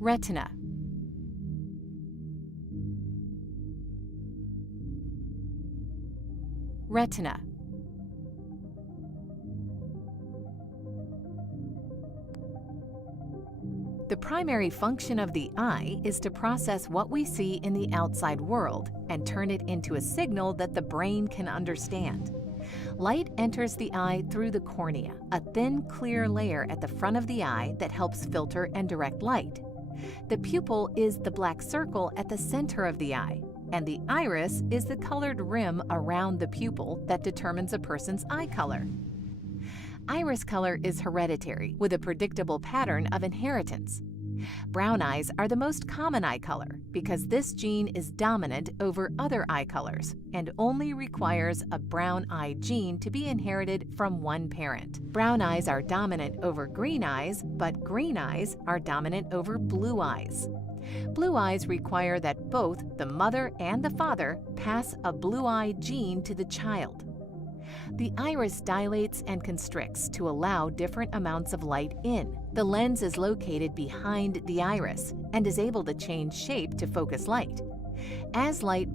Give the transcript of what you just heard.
Retina. Retina. The primary function of the eye is to process what we see in the outside world and turn it into a signal that the brain can understand. Light enters the eye through the cornea, a thin, clear layer at the front of the eye that helps filter and direct light. The pupil is the black circle at the center of the eye, and the iris is the colored rim around the pupil that determines a person's eye color. Iris color is hereditary, with a predictable pattern of inheritance. Brown eyes are the most common eye color because this gene is dominant over other eye colors and only requires a brown eye gene to be inherited from one parent. Brown eyes are dominant over green eyes, but green eyes are dominant over blue eyes. Blue eyes require that both the mother and the father pass a blue eye gene to the child. The iris dilates and constricts to allow different amounts of light in. The lens is located behind the iris and is able to change shape to focus light. As light